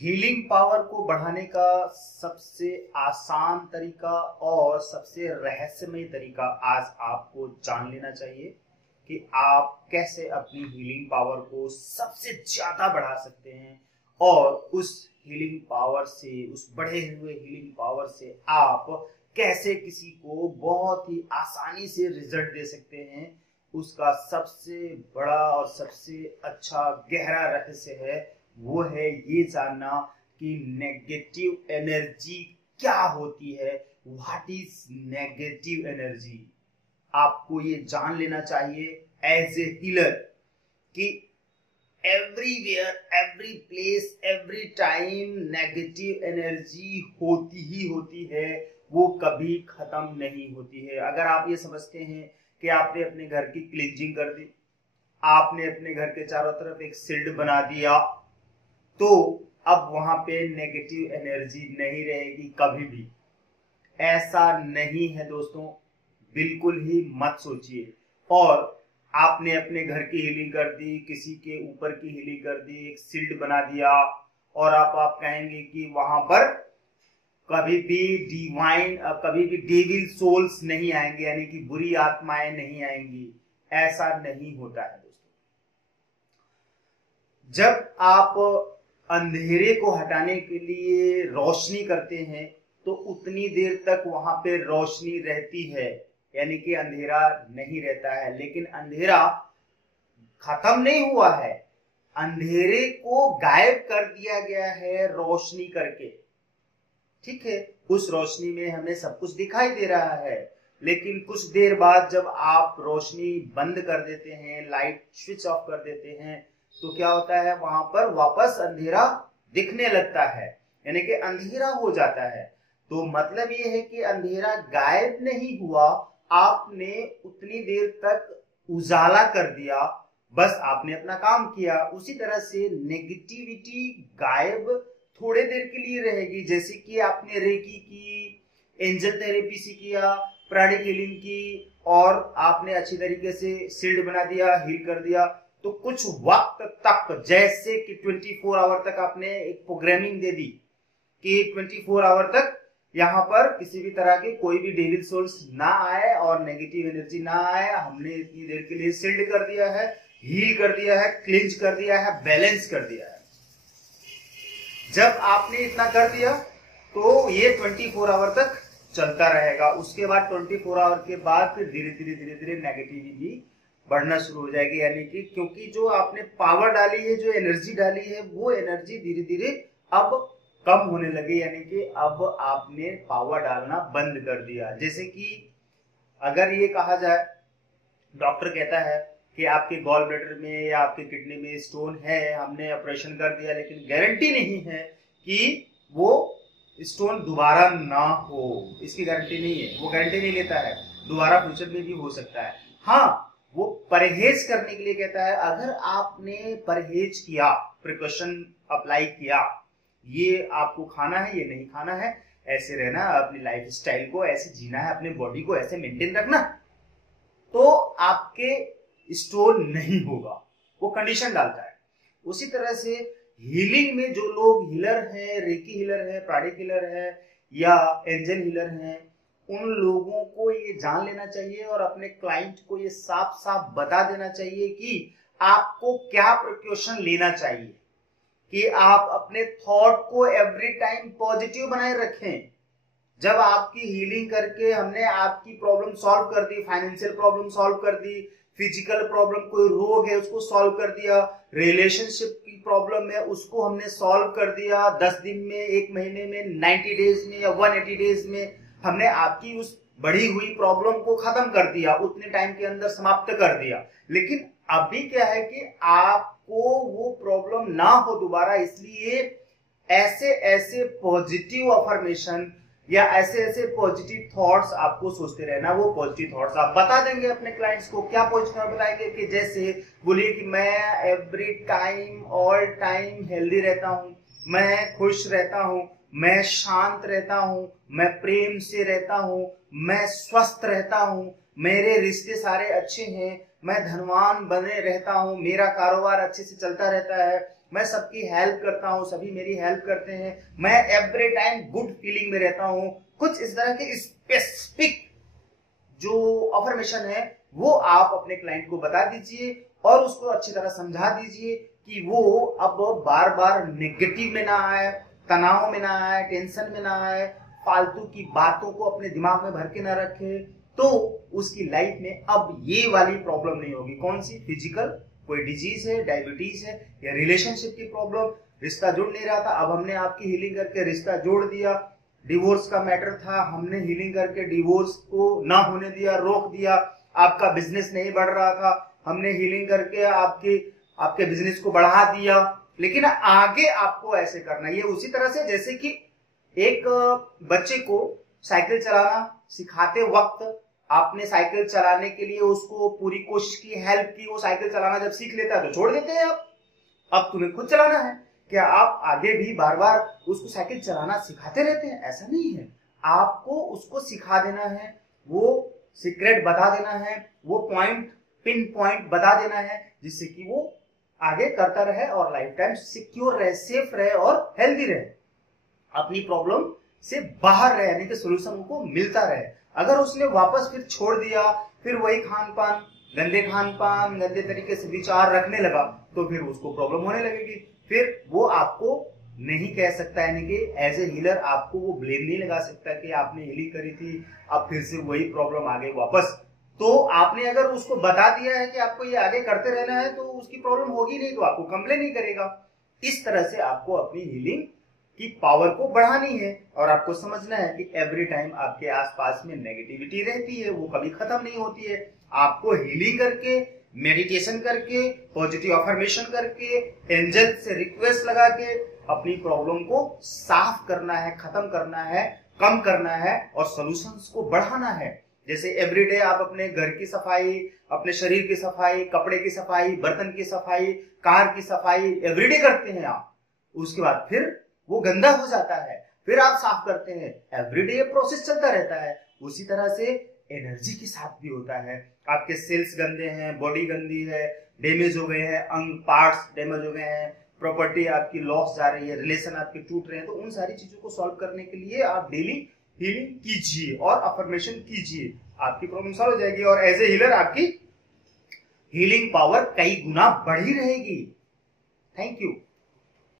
Healing power को बढ़ाने का सबसे आसान तरीका और सबसे रहस्यमय तरीका आज आपको जान लेना चाहिए कि आप कैसे अपनी हीलिंग पावर को सबसे ज्यादा बढ़ा सकते हैं और उस हीलिंग पावर से, उस बढ़े हुए हीलिंग पावर से आप कैसे किसी को बहुत ही आसानी से रिजल्ट दे सकते हैं। उसका सबसे बड़ा और सबसे अच्छा गहरा रहस्य है, वो है ये जानना कि नेगेटिव एनर्जी क्या होती है। What is negative energy? आपको ये जान लेना चाहिए एज ए हीलर कि everywhere, every place, every time negative energy होती ही होती है, वो कभी खत्म नहीं होती है। अगर आप ये समझते हैं कि आपने अपने घर की क्लींजिंग कर दी, आपने अपने घर के चारों तरफ एक शील्ड बना दिया, तो अब वहां पे नेगेटिव एनर्जी नहीं रहेगी कभी भी। ऐसा नहीं है दोस्तों, बिल्कुल ही मत सोचिए। और आपने अपने घर की हीलिंग कर दी, किसी के ऊपर की हीलिंग कर दी, एक शील्ड बना दिया, और आप कहेंगे कि वहां पर कभी भी डिवाइन, कभी भी डेविल सोल्स नहीं आएंगे, यानी कि बुरी आत्माएं नहीं आएंगी। ऐसा नहीं होता है दोस्तों। जब आप अंधेरे को हटाने के लिए रोशनी करते हैं तो उतनी देर तक वहां पे रोशनी रहती है, यानी कि अंधेरा नहीं रहता है। लेकिन अंधेरा खत्म नहीं हुआ है, अंधेरे को गायब कर दिया गया है रोशनी करके। ठीक है, उस रोशनी में हमें सब कुछ दिखाई दे रहा है, लेकिन कुछ देर बाद जब आप रोशनी बंद कर देते हैं, लाइट स्विच ऑफ कर देते हैं, तो क्या होता है, वहां पर वापस अंधेरा दिखने लगता है, यानी कि अंधेरा हो जाता है। तो मतलब ये है कि अंधेरा गायब नहीं हुआ, आपने उतनी देर तक उजाला कर दिया, बस आपने अपना काम किया। उसी तरह से नेगेटिविटी गायब थोड़े देर के लिए रहेगी। जैसे कि आपने रेकी की, एंजल थेरेपी से किया, प्राणिक हीलिंग की, और आपने अच्छी तरीके से शील्ड बना दिया, हील कर दिया, तो कुछ वक्त तक, जैसे कि 24 आवर तक आपने एक प्रोग्रामिंग दे दी कि 24 आवर तक यहाँ पर किसी भी तरह के कोई भी डेविल सोल्स ना आए और नेगेटिव एनर्जी ना आए। हमने इतनी देर के लिए शील्ड कर दिया है, हील कर दिया है, क्लींज कर दिया है, बैलेंस कर दिया है। जब आपने इतना कर दिया तो ये 24 आवर तक चलता रहेगा। उसके बाद 24 आवर के बाद फिर धीरे धीरे नेगेटिविटी बढ़ना शुरू हो जाएगी, यानी कि क्योंकि जो आपने पावर डाली है, जो एनर्जी डाली है, वो एनर्जी धीरे धीरे अब कम होने लगी, यानी कि अब आपने पावर डालना बंद कर दिया। जैसे कि अगर ये कहा जाए, डॉक्टर कहता है कि आपके गॉल ब्लैडर में या आपके किडनी में स्टोन है, हमने ऑपरेशन कर दिया, लेकिन गारंटी नहीं है कि वो स्टोन दोबारा ना हो, इसकी गारंटी नहीं है, वो गारंटी नहीं लेता है, दोबारा फ्यूचर में भी हो सकता है। हाँ, वो परहेज करने के लिए कहता है। अगर आपने परहेज किया, प्रिकॉशन अप्लाई किया, ये आपको खाना है, ये नहीं खाना है, ऐसे रहना, अपनी लाइफ स्टाइल को ऐसे जीना है, अपने बॉडी को ऐसे मेंटेन रखना, तो आपके स्टोन नहीं होगा, वो कंडीशन डालता है। उसी तरह से हीलिंग में जो लोग हीलर हैं, रेकी हीलर है, प्राणिक हीलर है या एंजल हीलर हैं, उन लोगों को ये जान लेना चाहिए और अपने क्लाइंट को ये साफ साफ बता देना चाहिए कि आपको क्या प्रिकॉशन लेना चाहिए, कि आप अपने थॉट को एवरी टाइम पॉजिटिव बनाए रखें। जब आपकी हीलिंग करके हमने आपकी प्रॉब्लम सॉल्व कर दी, फाइनेंशियल प्रॉब्लम सॉल्व कर दी, फिजिकल प्रॉब्लम, कोई रोग है उसको सॉल्व कर दिया, रिलेशनशिप की प्रॉब्लम है उसको हमने सॉल्व कर दिया, 10 दिन में, 1 महीने में, 90 डेज में या 180 डेज में हमने आपकी उस बढ़ी हुई प्रॉब्लम को खत्म कर दिया, उतने टाइम के अंदर समाप्त कर दिया। लेकिन अभी क्या है कि आपको वो प्रॉब्लम ना हो दोबारा, इसलिए ऐसे ऐसे पॉजिटिव अफर्मेशन या ऐसे ऐसे पॉजिटिव थॉट्स आपको सोचते रहना। वो पॉजिटिव थॉट्स आप बता देंगे अपने क्लाइंट्स को। क्या पॉजिटिव बताएंगे कि जैसे बोलिए कि मैं every time, all time healthy रहता हूं, मैं खुश रहता हूं, मैं शांत रहता हूं, मैं प्रेम से रहता हूं, मैं स्वस्थ रहता हूं, मेरे रिश्ते सारे अच्छे हैं, मैं धनवान बने रहता हूं, मेरा कारोबार अच्छे से चलता रहता है, मैं सबकी हेल्प करता हूँ, सभी मेरी हेल्प करते हैं, मैं एवरी टाइम गुड फीलिंग में रहता हूँ। कुछ इस तरह के स्पेसिफिक जो अफर्मेशन है वो आप अपने क्लाइंट को बता दीजिए और उसको अच्छी तरह समझा दीजिए कि वो अब बार बार नेगेटिव में ना आए, तनाव में ना आए, टेंशन में ना आए, फालतू की बातों को अपने दिमाग में भर के ना रखे। तो उसकी लाइफ में अब ये वाली प्रॉब्लम नहीं होगी। कौन सी? फिजिकल कोई डिजीज है, डायबिटीज है, या रिलेशनशिप की प्रॉब्लम, रिश्ता जुड़ नहीं रहा था, अब हमने आपकी हीलिंग करके रिश्ता जोड़ दिया। डिवोर्स का मैटर था, हमने हीलिंग करके डिवोर्स को ना होने दिया, रोक दिया। आपका बिजनेस नहीं बढ़ रहा था, हमने हीलिंग करके आपके बिजनेस को बढ़ा दिया। लेकिन आगे आपको ऐसे करना है। ये उसी तरह से जैसे कि एक बच्चे को साइकिल चलाना सिखाते वक्त आपने साइकिल चलाने के लिए उसको पूरी कोशिश की, हेल्प की, वो साइकिल चलाना जब सीख लेता है तो छोड़ देते हैं आप। अब तुम्हें खुद चलाना है। क्या आप आगे भी बार बार उसको साइकिल चलाना सिखाते रहते हैं? ऐसा नहीं है। आपको उसको सिखा देना है, वो सीक्रेट बता देना है, वो पॉइंट, पिन पॉइंट बता देना है, जिससे कि वो आगे करता रहे और लाइफ टाइम सिक्योर रहे, सेफ रहे और हेल्दी रहे, अपनी प्रॉब्लम से बाहर रहे, यानी कि सोल्यूशन उनको मिलता रहे। अगर उसने वापस फिर छोड़ दिया, फिर वही खान पान, गंदे तरीके से विचार रखने लगा, तो फिर उसको प्रॉब्लम होने लगेगी। फिर वो आपको नहीं कह सकता, यानी कि एज ए हीलर आपको वो ब्लेम नहीं लगा सकता कि आपने हीलिंग करी थी, अब फिर से वही प्रॉब्लम आ गई वापस। तो आपने अगर उसको बता दिया है कि आपको ये आगे करते रहना है, तो उसकी प्रॉब्लम होगी नहीं, तो आपको कंप्लेन नहीं करेगा। इस तरह से आपको अपनी हीलिंग की पावर को बढ़ानी है और आपको समझना है कि एवरी टाइम आपके आसपास में नेगेटिविटी रहती है, वो कभी खत्म नहीं होती है। आपको हीलिंग करके, मेडिटेशन करके, पॉजिटिव अफर्मेशन करके, एंजल से रिक्वेस्ट लगा के अपनी प्रॉब्लम को साफ करना है, खत्म करना है, कम करना है और सॉल्यूशंस को बढ़ाना है। जैसे एवरीडे आप अपने घर की सफाई, अपने शरीर की सफाई, कपड़े की सफाई, बर्तन की सफाई, कार की सफाई एवरीडे करते हैं आप, उसके बाद फिर वो गंदा हो जाता है, फिर आप साफ करते हैं, एवरीडे ये प्रोसेस चलता रहता है। उसी तरह से एनर्जी के साथ भी होता है। आपके सेल्स गंदे हैं, बॉडी गंदी है, डैमेज हो गए हैं, अंग पार्ट्स डैमेज हो गए हैं, प्रॉपर्टी आपकी लॉस जा रही है, रिलेशन आपके टूट रहे हैं, तो उन सारी चीजों को सॉल्व करने के लिए आप डेली हीलिंग कीजिए और अफर्मेशन कीजिए, आपकी प्रॉब्लम सॉल्व हो जाएगी और एज ए हीलर आपकी हीलिंग पावर कई गुना बढ़ी रहेगी। Thank you.